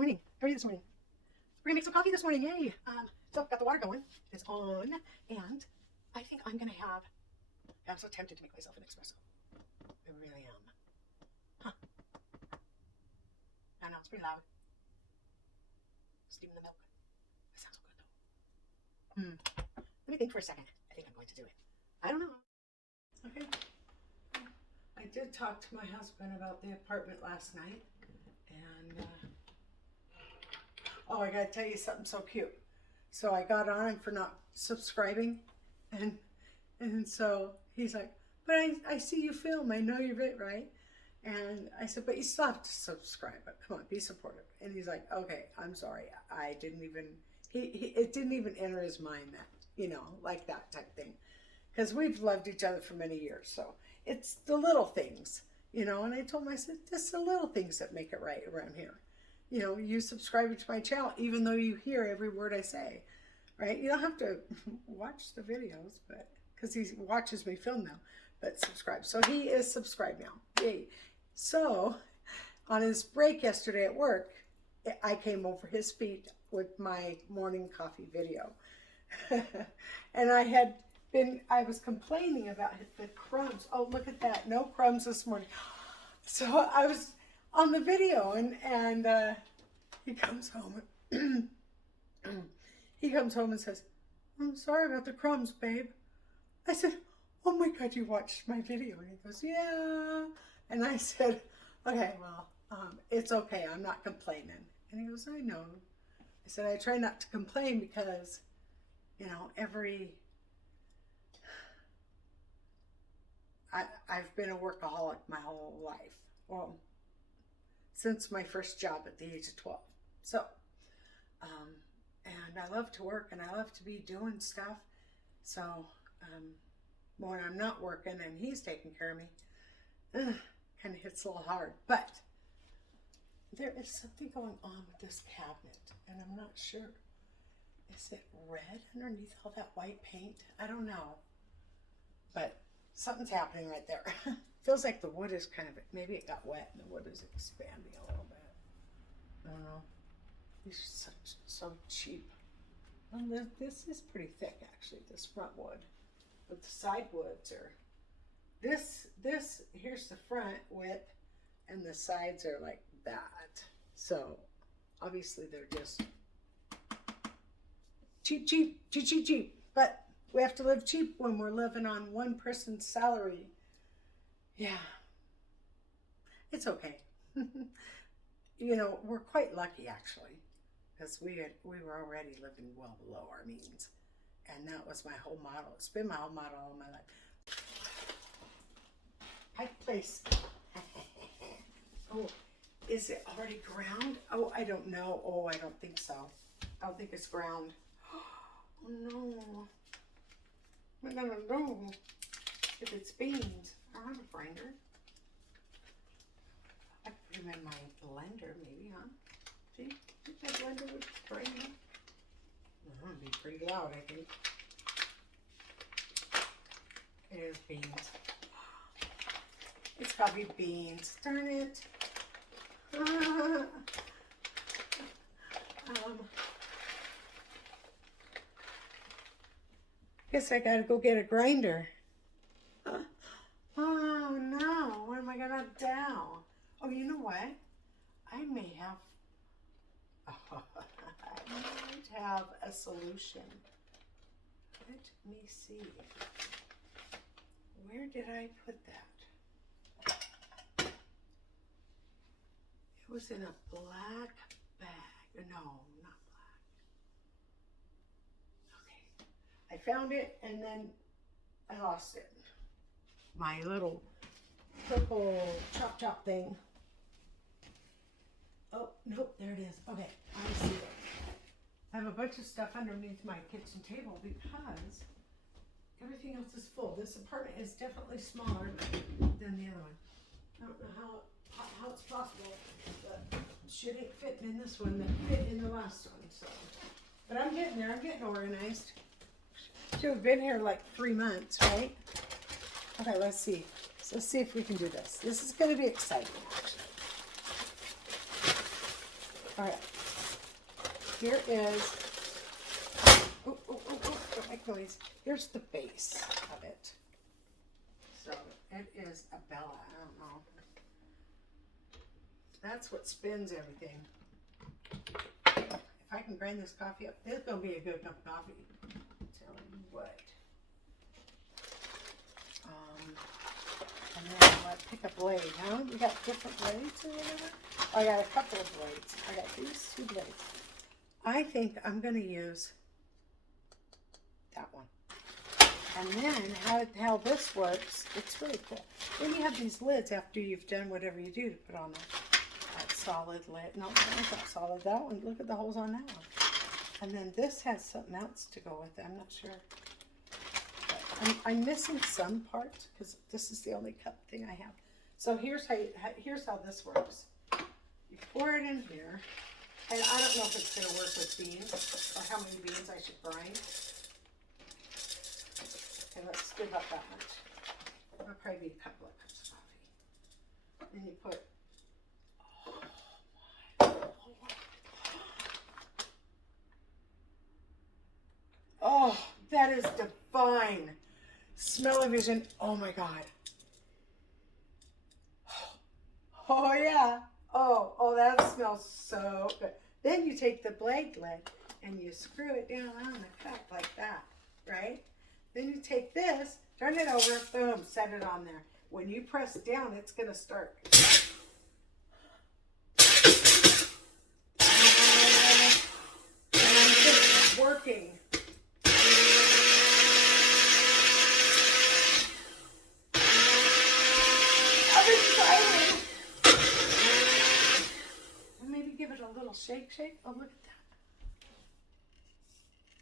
Morning. How are you this morning? We're gonna make some coffee this morning. Yay! So got the water going. It's on, and I think I'm gonna have. I'm so tempted to make myself an espresso. I really am. Huh? I know it's pretty loud. Steaming the milk. That sounds so good though. Let me think for a second. I think I'm going to do it. I don't know. Okay. I did talk to my husband about the apartment last night, and oh, I gotta tell you something so cute. So I got on him for not subscribing, and so he's like, but I see you film. I know you're it, right? And I said, but you still have to subscribe. Come on, be supportive. And he's like, okay, I'm sorry. I didn't even. It didn't even enter his mind that, like that type thing, because we've loved each other for many years. So it's the little things, And I told him, I said, just the little things that make it right around here. You subscribe to my channel, even though you hear every word I say, right? You don't have to watch the videos, but because he watches me film now, but subscribe. So he is subscribed now. Yay. So on his break yesterday at work, I came over his feet with my morning coffee video. And I was complaining about the crumbs. Oh, look at that. No crumbs this morning. So I was on the video, and he comes home. He comes home and says, I'm sorry about the crumbs, babe. I said, oh my God, you watched my video. And he goes, yeah. And I said, okay, well, it's okay. I'm not complaining. And he goes, I know. I said, I try not to complain because, I've been a workaholic my whole life. Well, since my first job at the age of 12. So, and I love to work and I love to be doing stuff. So, when I'm not working and he's taking care of me, kind of hits a little hard. But there is something going on with this cabinet, and I'm not sure. Is it red underneath all that white paint? I don't know. But something's happening right there. Feels like the wood is maybe it got wet and the wood is expanding a little bit. I don't know. These are so cheap. Well, this is pretty thick actually, this front wood. But the side woods are, here's the front width and the sides are like that. So obviously they're just cheap. But we have to live cheap when we're living on one person's salary. Yeah, it's okay. We're quite lucky actually, because we were already living well below our means, and that was my whole model. It's been my whole model all my life. Pike Place. Oh, is it already ground? Oh, I don't know. Oh, I don't think so. I don't think it's ground. Oh no. What am I gonna do if it's beans? I don't have a grinder. I could put them in my blender, maybe, huh? See, my blender would grind them. It'd be pretty loud, I think. It is beans. It's probably beans. Darn it. Guess I gotta go get a grinder. Oh no, what am I gonna do? Oh, you know what? I might have a solution. Let me see. Where did I put that? It was in a black bag. No, not black. Okay. I found it and then I lost it. My little purple chop thing. Oh, nope, there it is. Okay, I see it. I have a bunch of stuff underneath my kitchen table because everything else is full. This apartment is definitely smaller than the other one. I don't know how it's possible, but shit ain't fitting in this one that fit in the last one. So, but I'm getting there. I'm getting organized. Should have been here like 3 months, right? Okay, let's see. So let's see if we can do this. This is going to be exciting, actually. All right. Here is, don't make noise. Here's the base of it. So it is a Bella, I don't know. That's what spins everything. If I can grind this coffee up, it's gonna be a good cup of coffee. Tell you what. And then what? Pick a blade, huh? We got different blades or whatever. I got a couple of blades. I got these 2 blades. I think I'm gonna use that one. And then how this works, it's really cool. Then you have these lids after you've done whatever you do to put on that solid lid. No, that's not solid. That one, look at the holes on that one. And then this has something else to go with it. I'm not sure. I'm missing some parts because this is the only cup thing I have. So here's how this works. You pour it in here. And I don't know if it's going to work with beans or how many beans I should grind. Okay, let's do about that much. That'll probably be a couple of cups of coffee. Then you put, oh, that is divine. Smell-o-vision, oh my God. Oh yeah. Oh, that smells so good. Then you take the blade lid and you screw it down on the cup like that, right? Then you take this, turn it over, boom, set it on there. When you press down, it's gonna start. And I'm just working. I'm excited. Maybe give it a little shake. Oh, look at that.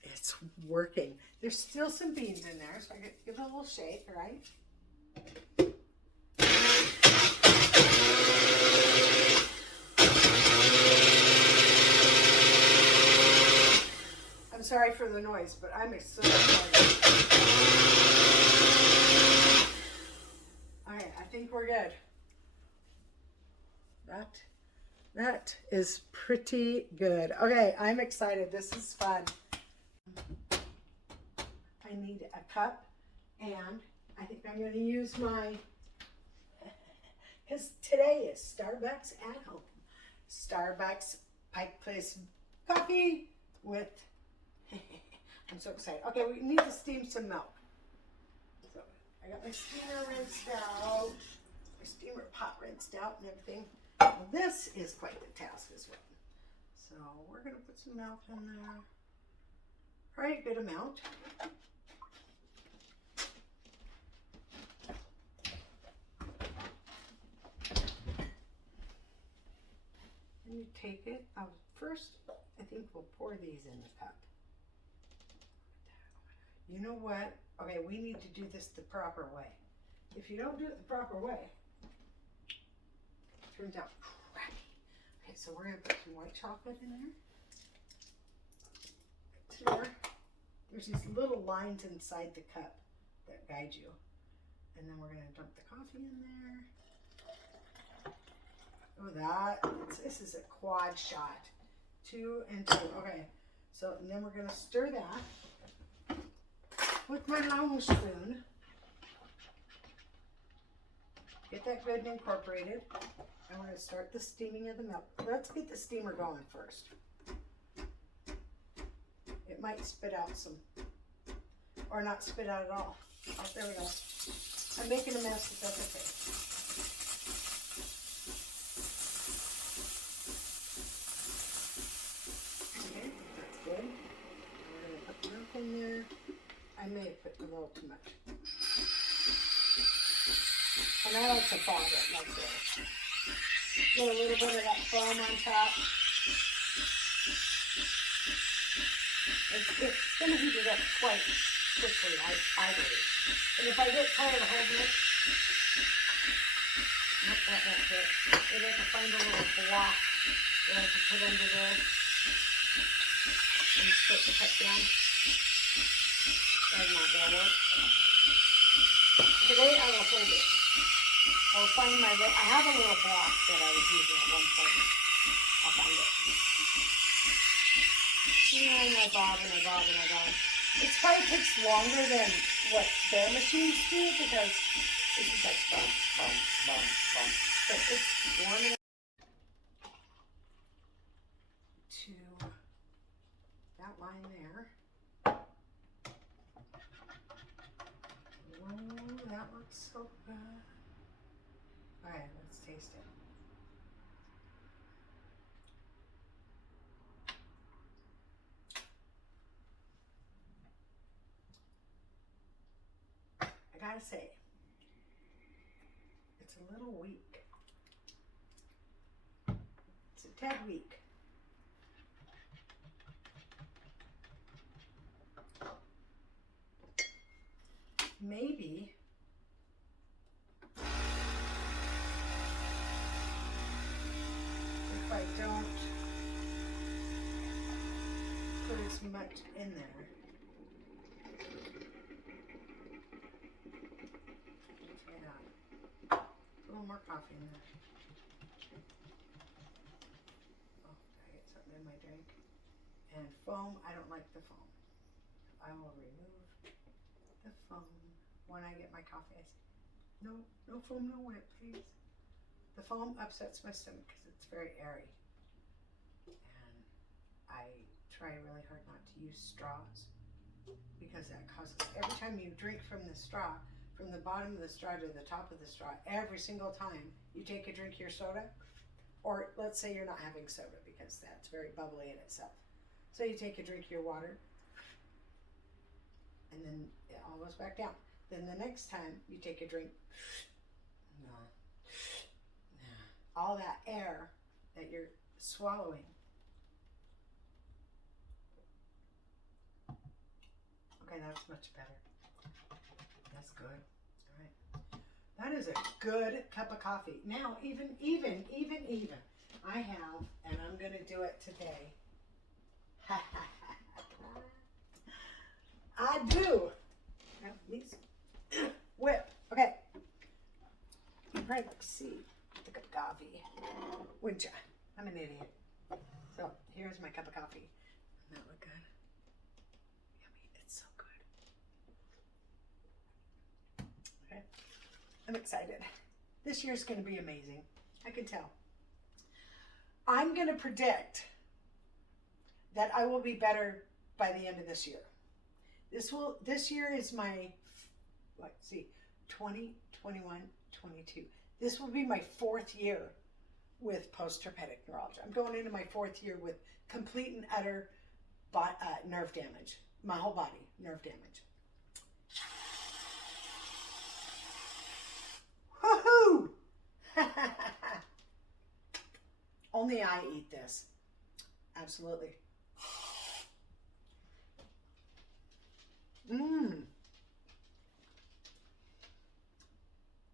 It's working. There's still some beans in there, so I get give it a little shake, right? I'm sorry for the noise, but I'm so excited. All right, I think we're good. That is pretty good. Okay, I'm excited. This is fun. I need a cup, and I think I'm going to use my, because today is Starbucks at home. Starbucks Pike Place coffee with, I'm so excited. Okay, we need to steam some milk. So I got my steamer rinsed out, my steamer pot rinsed out and everything. Well, this is quite the task as well. So we're going to put some milk in there. Probably a good amount. And you take it. First, I think we'll pour these in the cup. You know what? Okay, we need to do this the proper way. If you don't do it the proper way, it turns out crappy. Okay, so we're going to put some white chocolate in there. Here, there's these little lines inside the cup that guide you. And then we're going to dump the coffee in there. Oh, this is a quad shot. 2 and 2. Okay, so and then we're going to stir that with my long spoon. Get that good and incorporated. And we're going to start the steaming of the milk. Let's get the steamer going first. It might spit out some, or not spit out at all. Oh, there we go. I'm making a mess, but that's okay. Okay, that's good. We're going to put the milk in there. I may have put a little too much. And I like to bother it like this. Get a little bit of that foam on top. It's going to heat it up quite quickly, I believe. And if I get tired of holding it, nope, that won't fit. Then I can find a little block that I can put under there and start to cut down. That's not going to work. Today I will hold it. I'll find I have a little block that I was using at one point. I'll find it. And I bob and I bob and I bob. It probably takes longer than what their machines do because it's just like bum, bum, bum, bum. But it's warm enough to that line there. Oh, that looks so good. All right, let's taste it. I gotta say, it's a little weak. It's a tad weak. Maybe if I don't put as much in there. Try that. A little more coffee in there. Oh, I get something in my drink. And foam, I don't like the foam. I will remove the foam when I get my coffee. I say, no foam, no whip, please. The foam upsets my stomach because it's very airy. And I try really hard not to use straws because that causes, every time you drink from the straw, from the bottom of the straw to the top of the straw, every single time you take a drink of your soda, or let's say you're not having soda because that's very bubbly in itself. So you take a drink of your water and then it all goes back down. Then the next time you take a drink, all that air that you're swallowing. Okay, that's much better. That's good. All right. That is a good cup of coffee. Now, even, I have, and I'm going to do it today. I do. Now, these whip. Okay. You probably like see the cup of coffee. Wouldn't you? I'm an idiot. So here's my cup of coffee. Doesn't that look good? Yummy. It's so good. Okay. I'm excited. This year's going to be amazing. I can tell. I'm going to predict that I will be better by the end of this year. This year is my, 20, 21, 22. This will be my 4th year with post-herpetic neuralgia. I'm going into my 4th year with complete and utter nerve damage. My whole body, nerve damage. Woohoo! Only I eat this. Absolutely.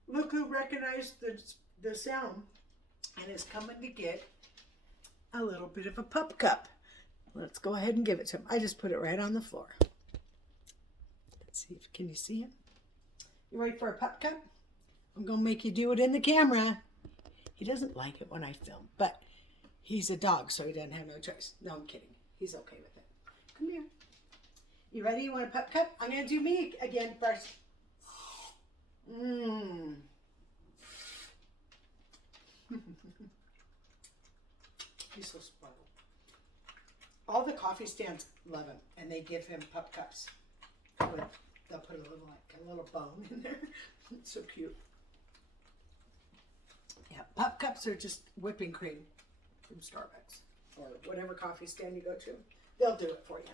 Look who recognized the sound and is coming to get a little bit of a pup cup. Let's go ahead and give it to him. I just put it right on the floor. Let's see, can you see him? You ready for a pup cup? I'm going to make you do it in the camera. He doesn't like it when I film, but he's a dog, so he doesn't have no choice. No, I'm kidding. He's okay with it. Come here. You ready? You want a pup cup? I'm going to do me again first. He's so spoiled. All the coffee stands love him, and they give him pup cups. They'll put a little bone in there. It's so cute. Yeah, pup cups are just whipping cream from Starbucks or whatever coffee stand you go to. They'll do it for you.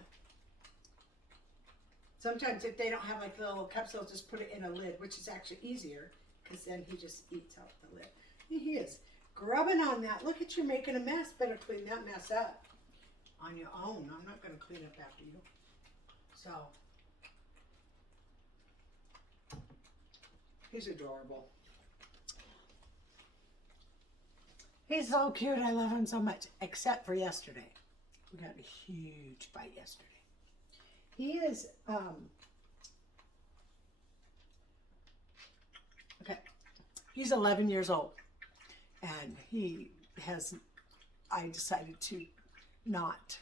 Sometimes if they don't have like the little cups, they'll just put it in a lid, which is actually easier because then he just eats out the lid. He is grubbing on that. Look at you making a mess. Better clean that mess up on your own. I'm not going to clean up after you. So, he's adorable. He's so cute. I love him so much, except for yesterday. We got a huge bite yesterday. He is, okay, he's 11 years old, and he has I decided to not,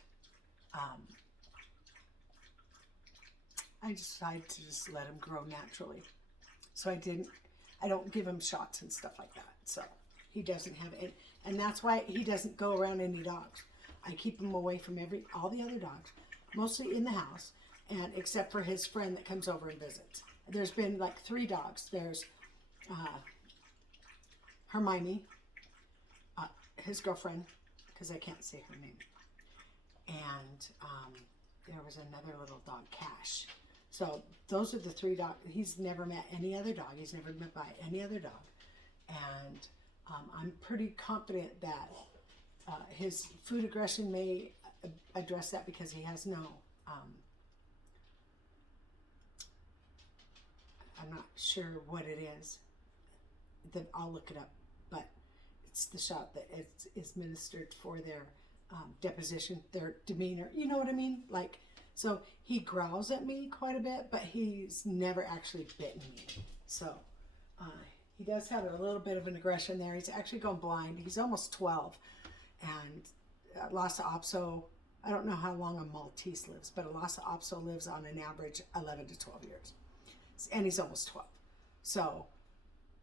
I decided to just let him grow naturally. So I don't give him shots and stuff like that. So he doesn't have any, and that's why he doesn't go around any dogs. I keep him away from all the other dogs, mostly in the house, and except for his friend that comes over and visits. There's been like 3 dogs. There's Hermione, his girlfriend, because I can't say her name, and there was another little dog, Cash. So those are the 3 dogs. He's never met any other dog. He's never met by any other dog, and I'm pretty confident that his food aggression may address that because he has no. I'm not sure what it is. I'll look it up, but it's the shot that is administered for their deposition, their demeanor. You know what I mean? Like, so he growls at me quite a bit, but he's never actually bitten me. So he does have a little bit of an aggression there. He's actually gone blind. He's almost 12, and Lhasa Apso. I don't know how long a Maltese lives, but a Lhasa Apso lives on an average 11 to 12 years. And he's almost 12. So,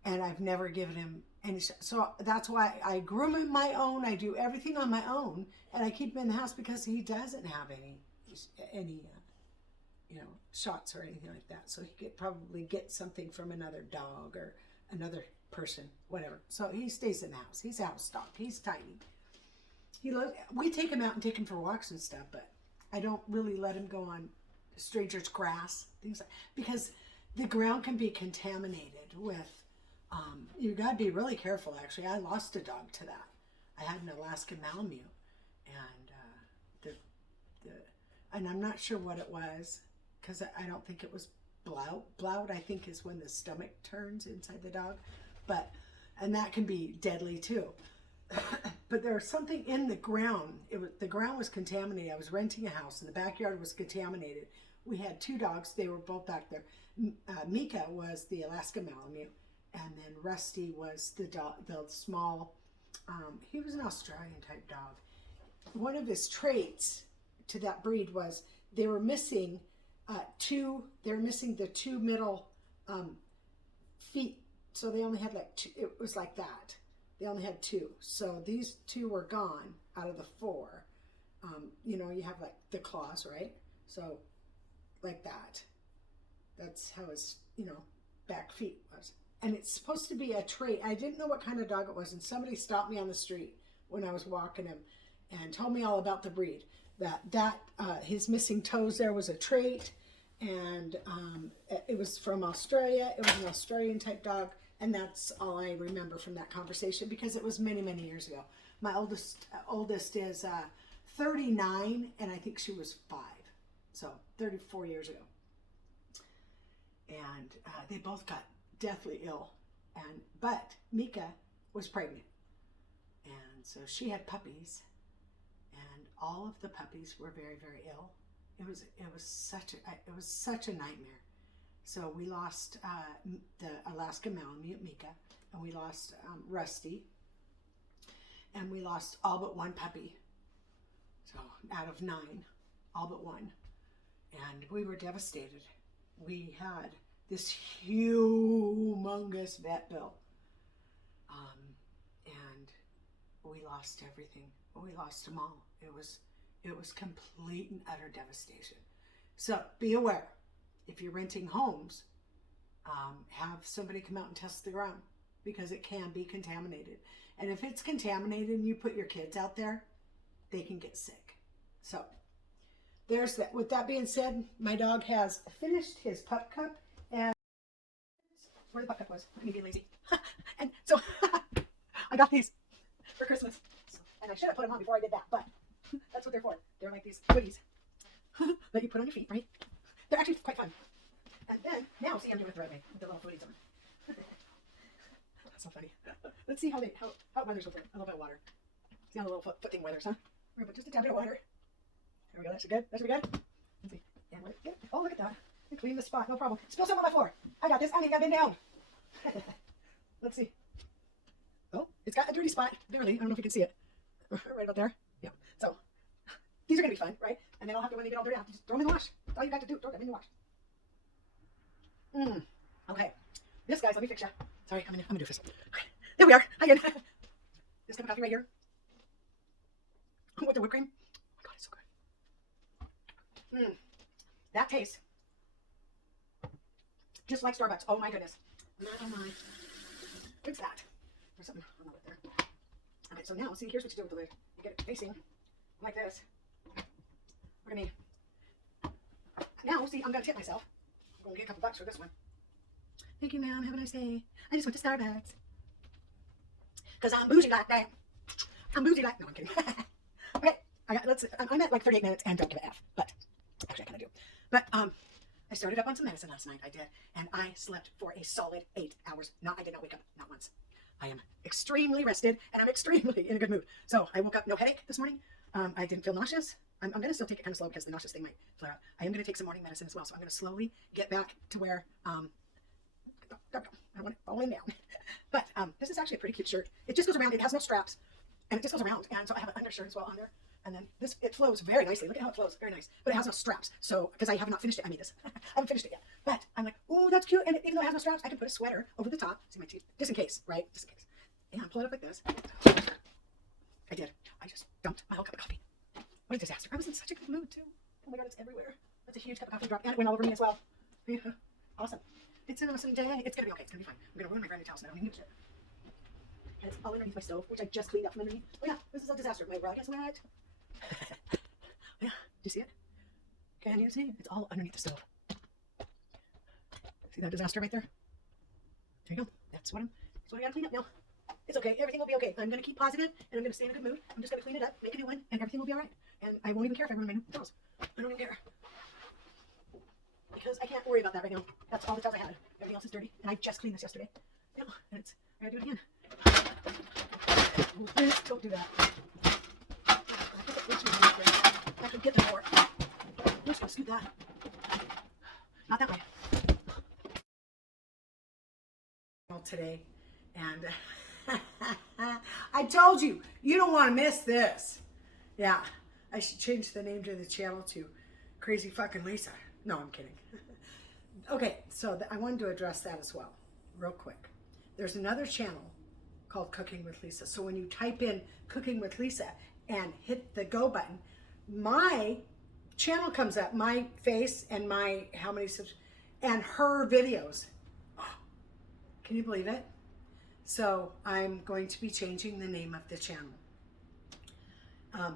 and I've never given him any, so that's why I groom him my own. I do everything on my own, and I keep him in the house because he doesn't have any shots or anything like that. So he could probably get something from another dog or another person, whatever. So he stays in the house. He's a house dog. He's tiny. We take him out and take him for walks and stuff, but I don't really let him go on strangers' grass, things like, because the ground can be contaminated with, you gotta be really careful. Actually, I lost a dog to that. I had an Alaskan Malamute, and and I'm not sure what it was, because I don't think it was blout. Blout, I think, is when the stomach turns inside the dog, and that can be deadly too. But there was something in the ground. The ground was contaminated. I was renting a house, and the backyard was contaminated. We had 2 dogs. They were both back there. Mika was the Alaska Malamute, and then Rusty was the small, he was an Australian type dog. One of his traits to that breed was they were missing the 2 middle feet. So they only had like 2, it was like that. They only had 2. So these 2 were gone out of the 4. You have like the claws, right? So like that. That's how his, back feet was. And it's supposed to be a trait. I didn't know what kind of dog it was. And somebody stopped me on the street when I was walking him and told me all about the breed. That his missing toes there was a trait. And it was from Australia. It was an Australian type dog. And that's all I remember from that conversation, because it was many, many years ago. My oldest is 39, and I think she was 5. So 34 years ago. And they both got deathly ill. But Mika was pregnant. And so she had puppies. And all of the puppies were very, very ill. It was such a nightmare. So we lost the Alaska Malamute, Mika, and we lost Rusty, and we lost all but 1 puppy. So out of 9, all but 1. And we were devastated. We had this humongous vet bill. And we lost everything. We lost them all. It was complete and utter devastation. So be aware. If you're renting homes, have somebody come out and test the ground, because it can be contaminated. And if it's contaminated and you put your kids out there, they can get sick. So there's that. With that being said, my dog has finished his pup cup, and where the pup cup was, me being lazy. And so I got these for Christmas. And I should have put them on before I did that, but that's what they're for. They're like these hoodies that you put on your feet, right? They're actually quite fun. And then, now see, I'm doing it the right way with the little footies on. That's so funny. Let's see how it weathers with a little bit of water. See how the little foot thing weathers, huh? We're gonna put just a tad bit of water. There we go. That should be good. That should be good. Let's see. And let it get. Oh, look at that. I clean the spot. No problem. Spill some on my floor. I got this. I ain't got to bend down. Let's see. Oh, it's got a dirty spot. Barely. I don't know if you can see it. right about there. Yeah. So these are gonna be fun, right? And then I'll have to, when they get all dirty, I have to just throw them in the wash. That's all you got to do. Throw them in the wash. Okay. This, guys, let me fix you. Sorry, I'm gonna do this. Okay. There we are. Hi again. This cup of coffee right here. With the whipped cream. Oh my god, it's so good. That tastes just like Starbucks. Oh my goodness. Oh my. What's that? There's something on the lid there. Okay, so now, see, here's what you do with the lid. You get it facing like this. We're gonna now, see, I'm gonna tip myself. I'm gonna get a couple bucks for this one. Thank you, ma'am. Have a nice day. I just went to Starbucks. Because I'm bougie like that. I'm bougie like, no, I'm kidding. Okay, I'm at like 38 minutes and don't give an F, but actually I kind of do. But I started up on some medicine last night. I did, and I slept for a solid 8 hours. I did not wake up, not once. I am extremely rested, and I'm extremely in a good mood. So I woke up, no headache this morning. I didn't feel nauseous. I'm going to still take it kind of slow because the nauseous thing might flare out. I am going to take some morning medicine as well, so I'm going to slowly get back to where, I want it falling down. But this is actually a pretty cute shirt. It just goes around. It has no straps, and it just goes around. And so I have an undershirt as well on there. And then this, it flows very nicely. Look at how it flows, very nice. But it has no straps. So, because I have not finished it, I made this. I haven't finished it yet. But I'm like, ooh, that's cute. And even though it has no straps, I can put a sweater over the top. See my teeth? Just in case, right? Just in case. And pull it up like this. I did. I just dumped my whole cup of coffee. What a disaster. I was in such a good mood, too. Oh my god, it's everywhere. That's a huge cup of coffee drop. And it went all over me as well. Yeah. Awesome. It's an awesome day. It's going to be okay. It's going to be fine. I'm going to ruin my granny's house and I don't even give a shit. And it's all underneath my stove, which I just cleaned up from underneath. Oh yeah, this is a disaster. My rug is wet. Yeah, do you see it? Can you see? It's all underneath the stove. See that disaster right there? There you go. That's what I gotta clean up now. It's okay. Everything will be okay. I'm gonna keep positive and I'm gonna stay in a good mood. I'm just gonna clean it up, make a new one, and everything will be alright. And I won't even care if I ruin my towels. I don't even care. Because I can't worry about that right now. That's all the towels I had. Everything else is dirty. And I just cleaned this yesterday. Yeah, and I gotta do it again. Don't do that. I could get the door. I'm just gonna scoot that. Not that way. Today, and I told you, you don't want to miss this. Yeah, I should change the name to the channel to Crazy Fucking Lisa. No, I'm kidding. Okay, so I wanted to address that as well, real quick. There's another channel called Cooking with Lisa. So when you type in Cooking with Lisa and hit the go button, my channel comes up, my face and my and her videos. Can you believe it? So I'm going to be changing the name of the channel.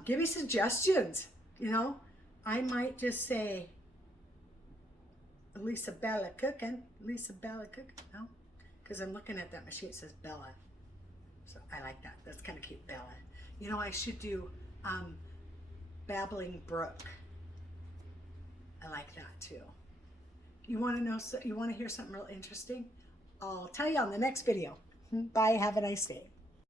Give me suggestions. You know, I might just say Lisa Bella Cooking. Lisa Bella Cooking. No, because I'm looking at that machine. It says Bella. So I like that. That's kind of cute, Bella. You know, I should do Babbling Brook. I like that too. You want to know? You want to hear something real interesting? I'll tell you on the next video. Bye. Have a nice day.